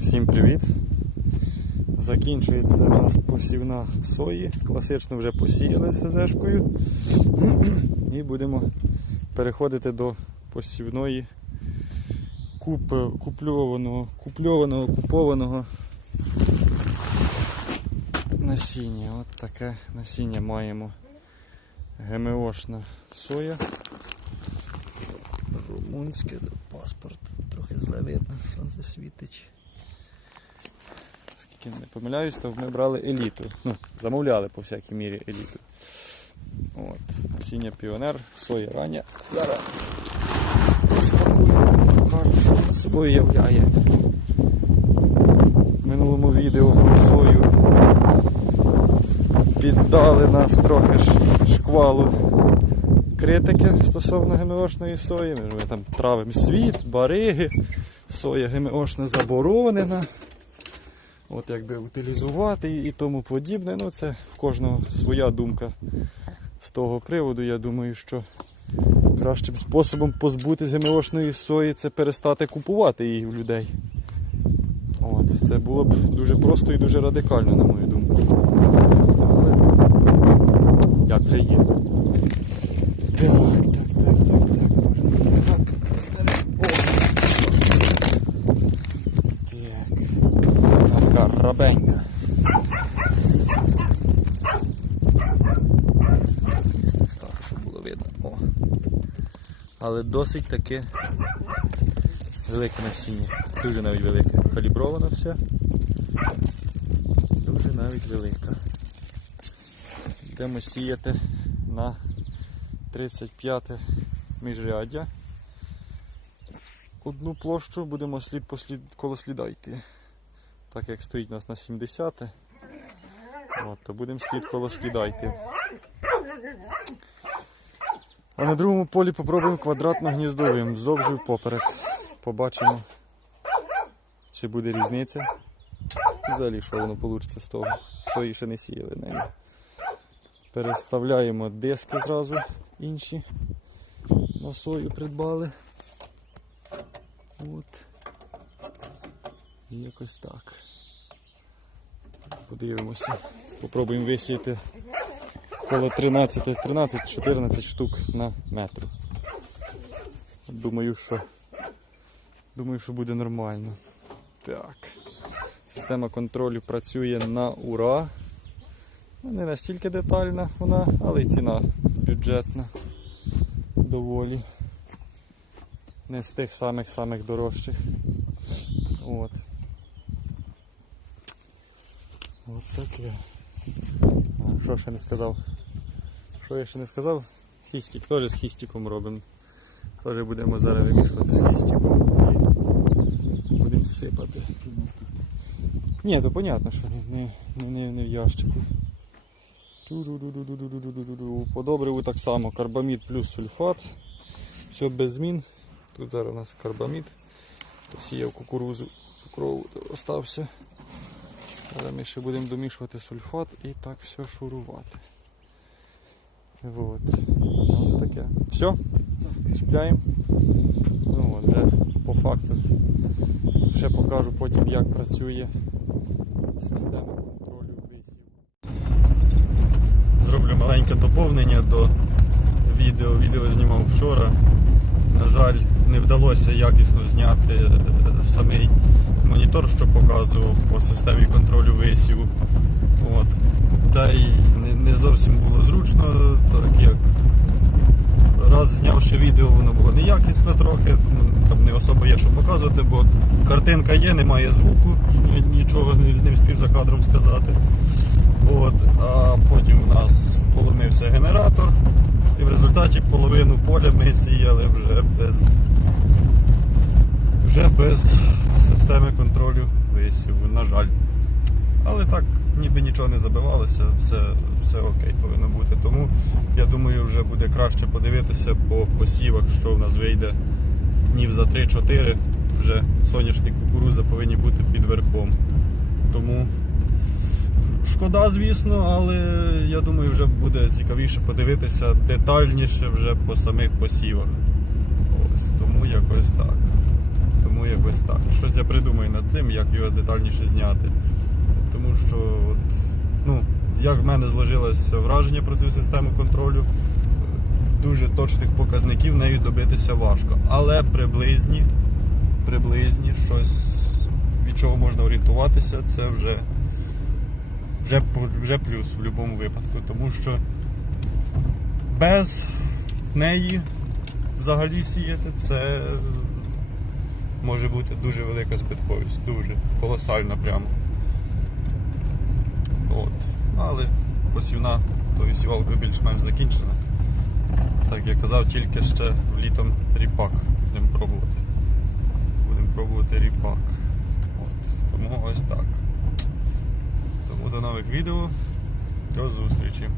Всім привіт! Закінчується у нас посівна сої. Класично вже посіяли СЗшкою. І будемо переходити до посівної куп, купльованого, купльованого, купованого насіння. От таке насіння маємо. ГМОшна соя. Румунське паспорт. Трохи зле видно, сонце світить. Скільки не помиляюсь, то ми брали еліту. Ну, замовляли по всякій мірі еліту. От, насіння піонер, соя рання. Зараз розпакую, покажу, що собою являє. В минулому відео сою піддали нас трохи шквалу критики стосовно ГМОшної сої. Ми там травимо світ, бариги, соя ГМОшна заборонена. От якби утилізувати і тому подібне. Ну це в кожного своя думка з того приводу. Я думаю, що кращим способом позбутись ГМОшної сої це перестати купувати її у людей. От, це було б дуже просто і дуже радикально, на мою думку. Але як вже є. Так, так, так, так, так, може бути так. О! Так. Така рабенька. Так, щоб було видно. О. Але досить таке велике насіння. Дуже навіть велике. Калібровано все. Дуже навіть велика. Йдемо сіяти на 35 міжряддя. Одну площу будемо слід по слід, коло сліда йти. Так як стоїть у нас на 70, от, то будемо слід коло сліда йти. А на другому полі попробуємо квадратно гніздовим, вздовж і. Побачимо, чи буде різниця. Взагалі, що воно вийде з того. Сої ще не сіяли нею. Переставляємо диски зразу інші. На сою придбали. От. І якось так. Подивимося. Попробуємо висіяти коло 13, 13-14 штук на метр. Думаю, що думаю, що буде нормально. Так. Система контролю працює на ура. Не настільки детальна вона, але й ціна бюджетна. Доволі. Не з тих самих-самих дорожчих. От. От таке. А, що ще не сказав? Що я ще не сказав? Хістік. Теж з хістіком робимо. Теж будемо зараз вимішувати з хістіком будемо сипати. Ні, то понятно, що не, не, не, не в ящику. Подобрив так само карбамід плюс сульфат. Все без змін. Тут зараз у нас карбамід. Сіяв кукурузу, цукрову остався. Зараз ми ще будемо домішувати сульфат і так все шурувати. Вот. Ось ну, таке. Все, чіпляємо. Ну, от, вже по факту. Ще покажу потім, як працює система. Зроблю маленьке доповнення до відео. Відео знімав вчора. На жаль, не вдалося якісно зняти е, самий монітор, що показував по системі контролю висіву. От. Та й не, зовсім було зручно, так як раз знявши відео, воно було неякісне трохи, тому там не особо є що показувати, бо картинка є, немає звуку, нічого не, не встиг за кадром сказати. От, а потім в нас поломився генератор, і в результаті половину поля ми сіяли вже без, вже без системи контролю висіву, на жаль. Але так, ніби нічого не забивалося, все, все окей повинно бути. Тому я думаю, вже буде краще подивитися по посівах, що в нас вийде днів за 3-4. Вже соняшник кукуруза повинні бути під верхом. Тому шкода, звісно, але я думаю, вже буде цікавіше подивитися детальніше вже по самих посівах. Ось, тому якось так. Тому якось так. Щось я придумаю над цим, як його детальніше зняти. Тому що, от, ну, як в мене зложилось враження про цю систему контролю, дуже точних показників нею добитися важко. Але приблизні, приблизні щось, від чого можна орієнтуватися, це вже, вже, вже плюс в будь-якому випадку. Тому що без неї взагалі сіяти це може бути дуже велика збитковість, дуже колосальна прямо. От. Але посівна тою сівалкою більш-менш закінчена. Так я казав, тільки ще літом ріпак будемо пробувати. Будемо пробувати ріпак. От. Тому ось так. До нових відео. До зустрічі.